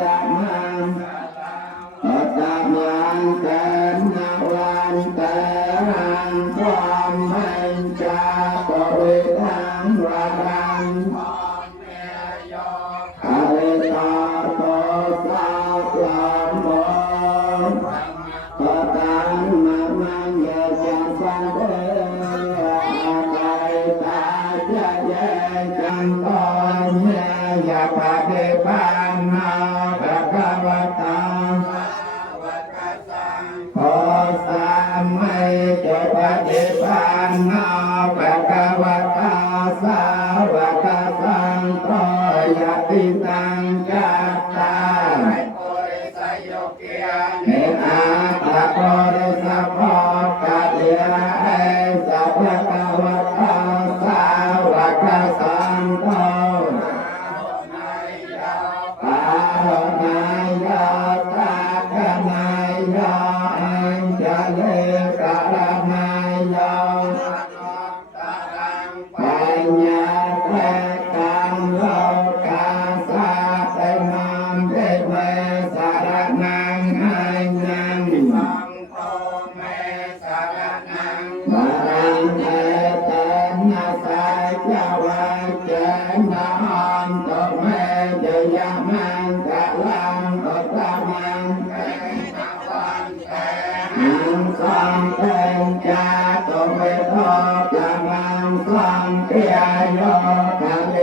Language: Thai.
ยามังปัตตายังเกณนาวันเตรังความไม่จาปริทังวารังอริตาโตสาวลามโมปัตตังมามังเยจังสังเตตาจะเยจังตอนเยยะปะเทปันนาภะคะวะตาขอสามให้เจ้าปะเทปันนาภะคะวะตาสาวกสังโฆยะติตังจัตตาเนอาตะโกริสัพพะกะเลียเอสัพพะคะวะตาสาวกสังโฆปาโรนายะตากะนายะอัญจเลกะระนายะปัญญาเตกังโลกาสาเตมังเตเมสารนังอัญญังวารังเอเตนะสัจจวัจเจนะอันโตเมจยามังกะลังอุตตมังนังสังเตจาโตเวโทกะมังสังเปียโยกะเล